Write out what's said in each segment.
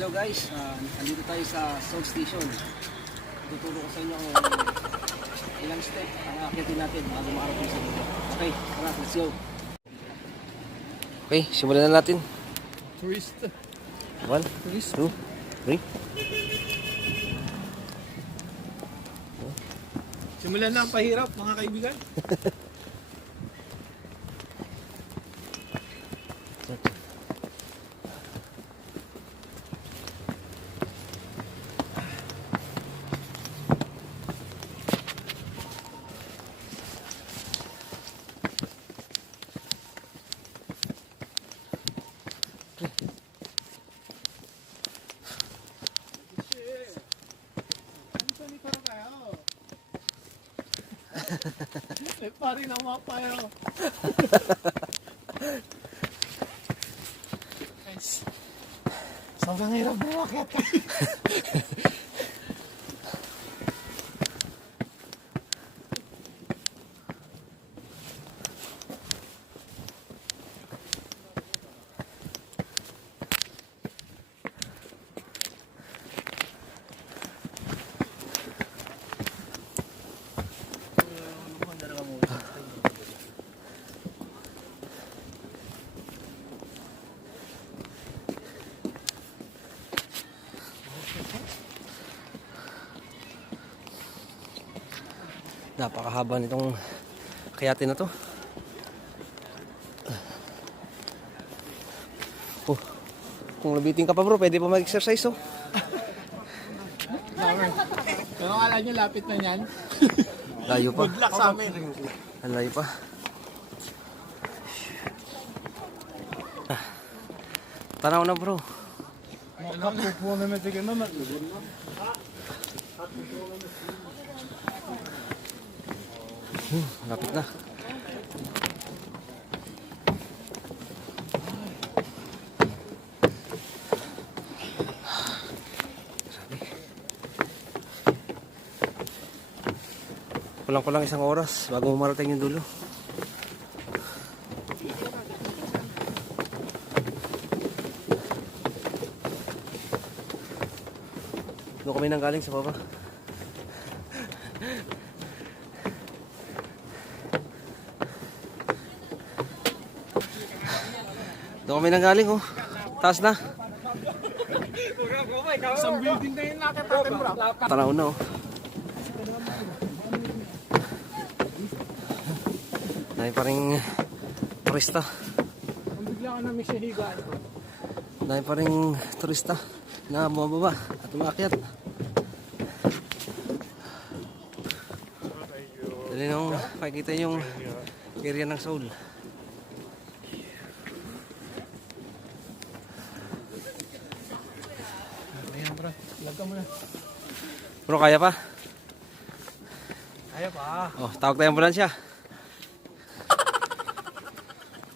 Hello guys, andito tayo sa South Station. Tuturo ko sa inyo kung ilang step ang aakitin natin bago makarating sa dulo. Okay, tara, let's go. Okay, simulan na natin. Tourist. 1, 2, 3. Simulan na ang pahirap, mga kaibigan. Pari na mapayo. Sobrang hirap bumakit. Napakahaba nitong kayatin na to. Oh, kung nabitin ka pa bro, pwede pa mag-exercise oh. Pero akala nyo lapit na yan? Layo pa. Good luck sa amin. Ang layo pa. Tanaw na bro. Lapit na. Kulang-kulang isang oras bago marating yung dulo. Doon kami nang galing sa baba. Doon kami nang galing oh. Taas na. Isang building na yung nakita natin, bro. Tanaw na oh. Dahil pa rin turista. Ang bigla ka namin siya higaan. Dahil pa rin turista na bumababa at umakyat. Dali nung makikita yung area ng Seoul. Ayan, bro. Lag ka muna. Bro, kaya pa? Kaya pa. Oh, tawag tayong ambulansya.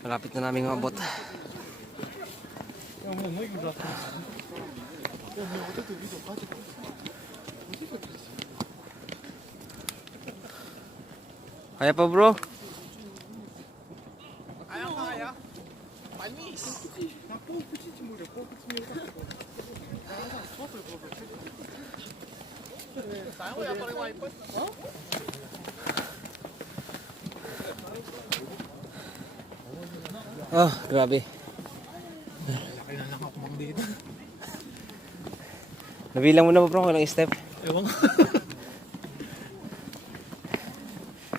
Malapit na namin mabot. Kaya pa bro? Kaya, kaya. Panis. Tayo kaya pa rin wiper. Oh, grabe. Laki na lang ako mang dito. Nabilang mo na ba bro kung ilang step? Ewan ko.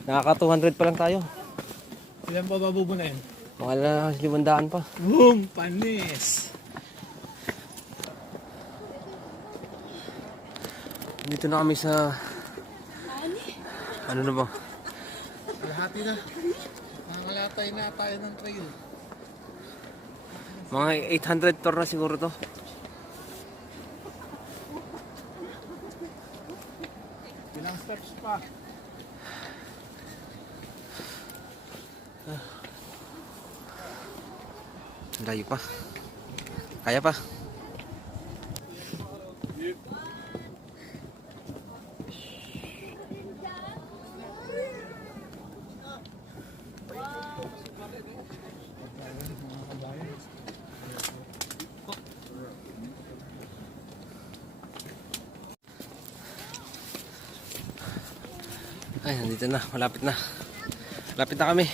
Nakaka 200 pa lang tayo. Ilan pa babubunayin? Mga 500 pa. Boom! Panis! Dito na kami sa... Ano na ba? Kalahati na. Nangalatay na tayo ng trail. Mga 800 tour na siguro to. Ilang steps pa? Layo pa. Kaya pa. Ay, nandito na. Malapit na. Malapit na kami.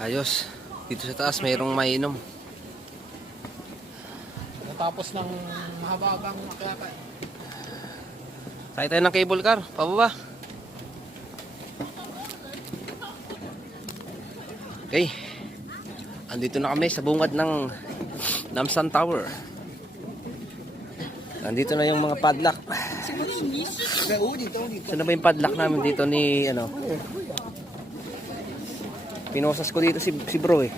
Ayos. Dito sa taas mayroong mainom. Natapos ng mahaba-habang makyakay. Sakay tayo ng cable car. Pababa. Okay. Andito na kami sa bungad ng Namsan Tower. Nandito na yung mga padlock. Saan na ba yung padlock namin dito ni ano? Pinosas ko dito si bro eh.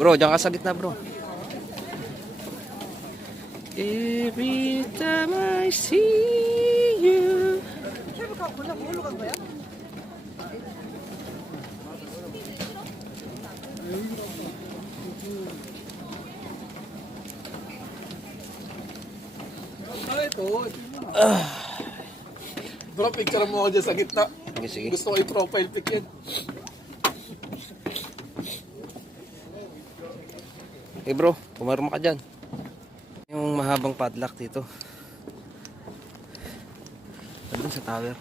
Bro, diyan ka sa gitna bro. Every time I see you. Bro, picture mo ako dyan sa gitna. Sige, sige. Gusto ko yung profile pic yan. Hey bro, pumarma ka dyan. Yung mahabang padlock dito. Nandun sa tower.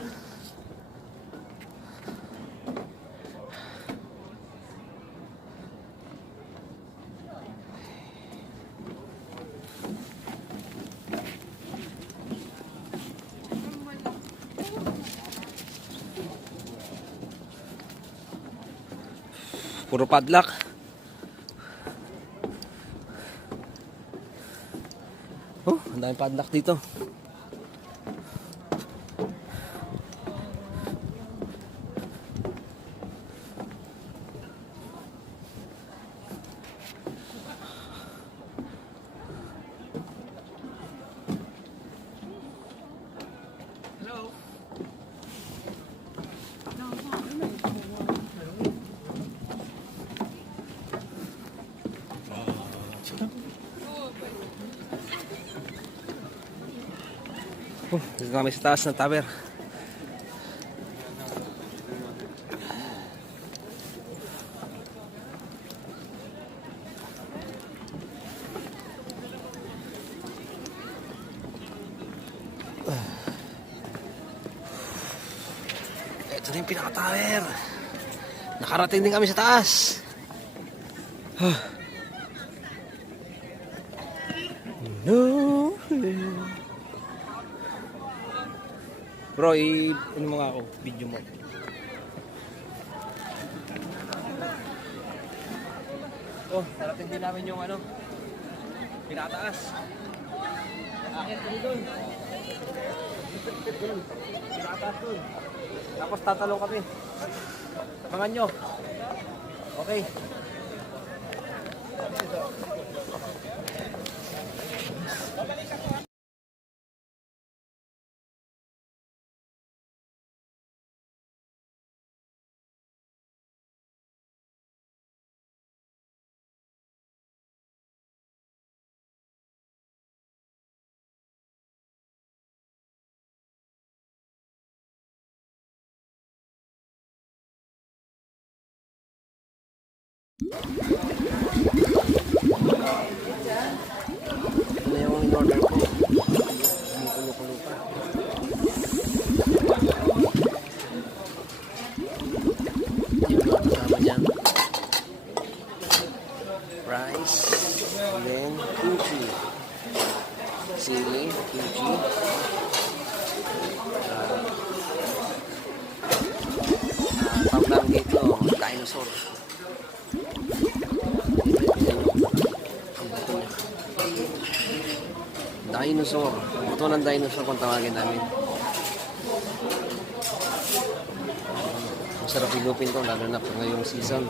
Puro padlock. Oh, ang daming padlock dito. Oh, dito kami sa taas ng tower. Ito na yung pinaka-tower. Nakarating din kami sa taas. No. Bro, ano mo nga ako, video mo. Oh, narating din namin yung ano, pinakataas. Akit kami doon. Pinakataas doon. Tapos tatalong kami. Abangan nyo. Okay. Ito na yung in-order ko. Kumukulo-kulo pa. Yung mga kasama dyan. Rice. Then, kimchi. Sili, kimchi. Tawag namin dito, dinosaur. Dinosaur. Ito ng dinosaur kung tawagin namin. Masarap igupin to, lalo na ngayong season.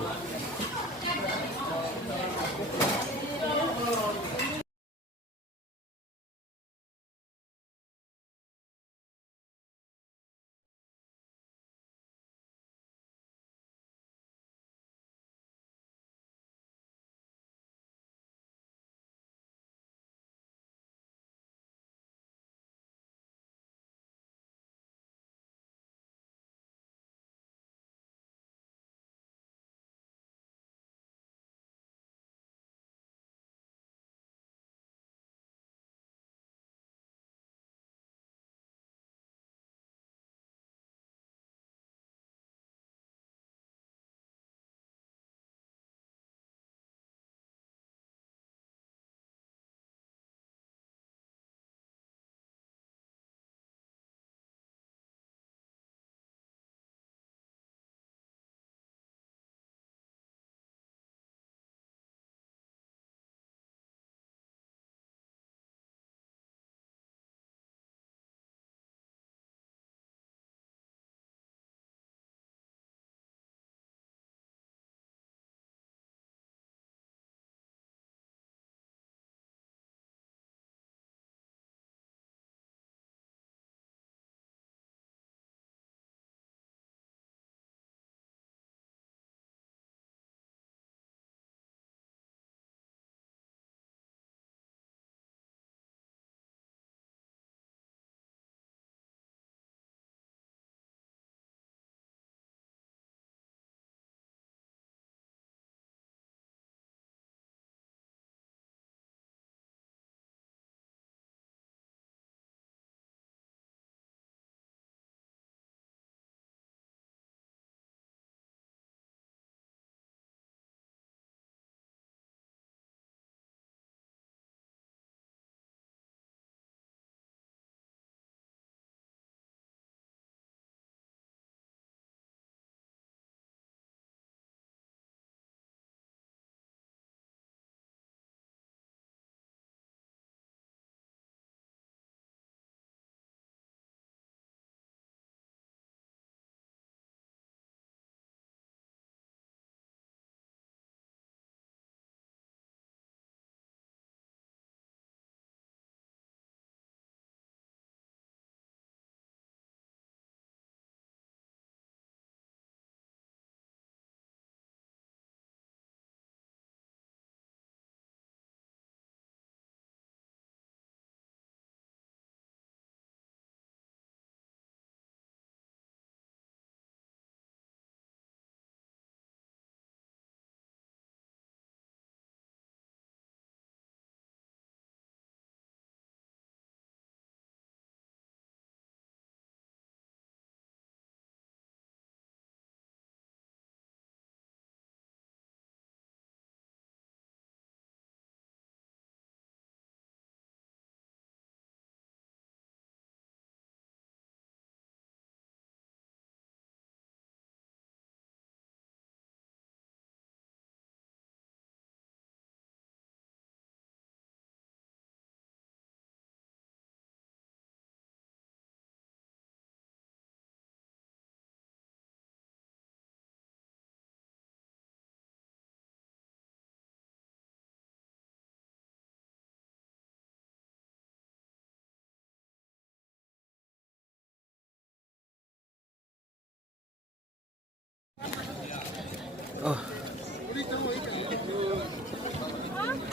Oh.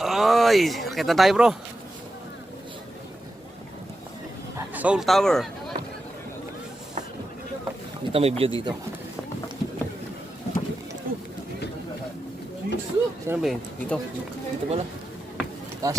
Ay, akit na tayo bro. Seoul Tower. Dito may view dito. Saan ba yun? Dito. Dito pala. Taas.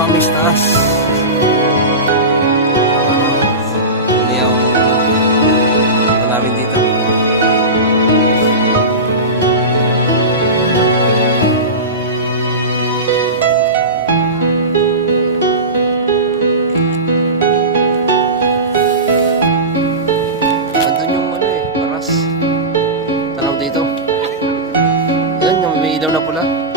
Kami sa taas. Ano yung namin dito? Andun yung ano paras. Tanaw dito. Yan, yung may ilaw na pula.